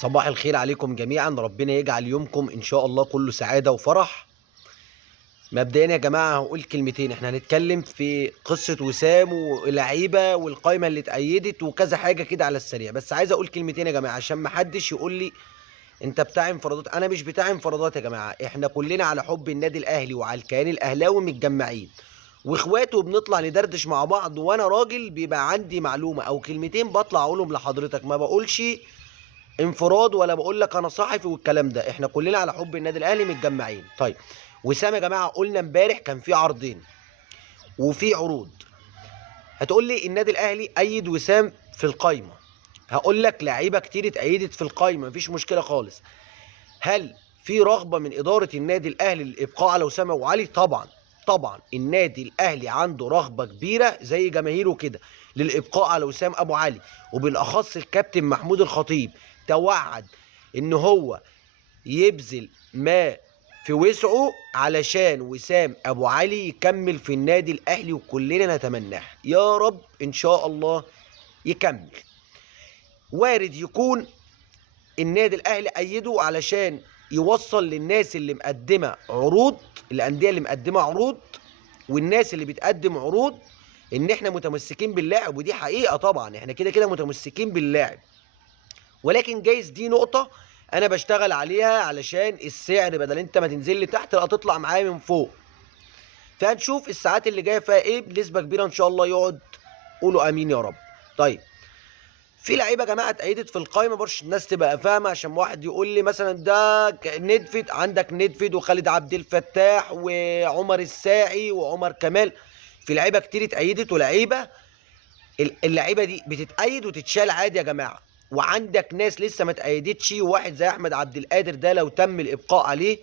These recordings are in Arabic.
صباح الخير عليكم جميعا، ربنا يجعل يومكم ان شاء الله كله سعادة وفرح. مبدئيا يا جماعة هقول كلمتين، احنا هنتكلم في قصة وسام واللعيبة والقايمة اللي اتأيدت وكذا حاجة كده على السريع، بس عايز اقول كلمتين يا جماعة عشان محدش يقول لي انت بتاع انفرادات. انا مش بتاع انفرادات يا جماعة، احنا كلنا على حب النادي الاهلي وعلى الكيان الاهلاوي متجمعين واخواته، وبنطلع ندردش مع بعض، وانا راجل بيبقى عندي معلومة او كلمتين بطلع اقولهم لحضرتك، ما بقولش انفراد ولا بقول لك انا صحفي والكلام ده. احنا كلنا على حب النادي الاهلي متجمعين. طيب وسام يا جماعه، قلنا امبارح كان في عرضين وفي عروض. هتقول لي النادي الاهلي ايد وسام في القايمه، هقول لك لعيبه كتير اتأيدت في القايمه، مفيش مشكله خالص. هل في رغبه من اداره النادي الاهلي للابقاء على وسام ابو علي؟ طبعا طبعا، النادي الاهلي عنده رغبه كبيره زي جماهيره كده للابقاء على وسام ابو علي، وبالاخص الكابتن محمود الخطيب توعد ان هو يبذل ما في وسعه علشان وسام ابو علي يكمل في النادي الاهلي، وكلنا نتمناه يا رب ان شاء الله يكمل. وارد يكون النادي الاهلي ايده علشان يوصل للناس اللي مقدمه عروض، الانديه اللي مقدمه عروض والناس اللي بتقدم عروض، ان احنا متمسكين باللاعب، ودي حقيقه طبعا احنا كده كده متمسكين باللاعب، ولكن جايز دي نقطه انا بشتغل عليها علشان السعر بدل انت ما تنزل لي تحت لا تطلع معايا من فوق. فهنشوف الساعات اللي جايه فيها ايه، بنسبه كبيره ان شاء الله يقعد. قولوا امين يا رب. طيب في لعيبه يا جماعه اتأيدت في القايمه برش الناس تبقى فاهمه، عشان واحد يقول لي مثلا ده ندفد، عندك ندفد وخالد عبد الفتاح وعمر الساعي وعمر كمال، في لعيبه كتير اتأيدت، ولعيبه اللعيبه دي بتتأيد وتتشال عادي يا جماعه. وعندك ناس لسه ما اتأيدتش، وواحد زي احمد عبد القادر ده لو تم الابقاء عليه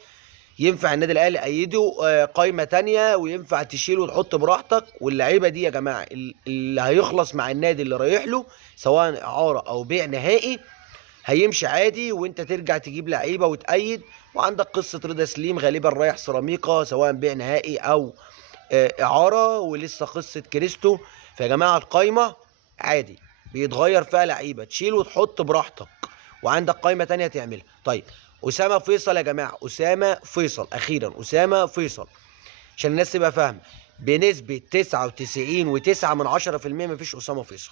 ينفع النادي الاهلي يأيده قايمه تانية، وينفع تشيله وتحط براحتك. واللعيبه دي يا جماعه اللي هيخلص مع النادي اللي رايح له سواء اعاره او بيع نهائي هيمشي عادي، وانت ترجع تجيب لعيبه وتأيد. وعندك قصه رضا سليم غالبا رايح سيراميكا سواء بيع نهائي او اعاره، ولسه قصه كريستو. فيا جماعه القايمه عادي بيتغير فيها لعيبه، تشيل وتحط براحتك، وعندك قايمه تانية تعملها. طيب اسامه فيصل يا جماعه، اسامه فيصل اخيرا، اسامه فيصل عشان الناس تبقى فاهمه بنسبه 99.9% مفيش اسامه فيصل.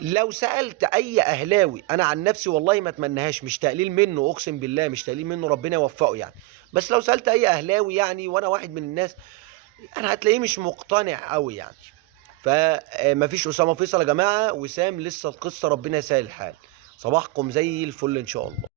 لو سألت أي أهلاوي، أنا عن نفسي والله ما أتمناهاش، مش تقليل منه، أقسم بالله مش تقليل منه، ربنا يوفقه يعني. بس لو سألت أي أهلاوي يعني، وأنا واحد من الناس، أنا هتلاقيه مش مقتنع قوي يعني. فمفيش أسامة فيصل يا جماعة. وسام لسه القصة ربنا يسهل الحال. صباحكم زي الفل إن شاء الله.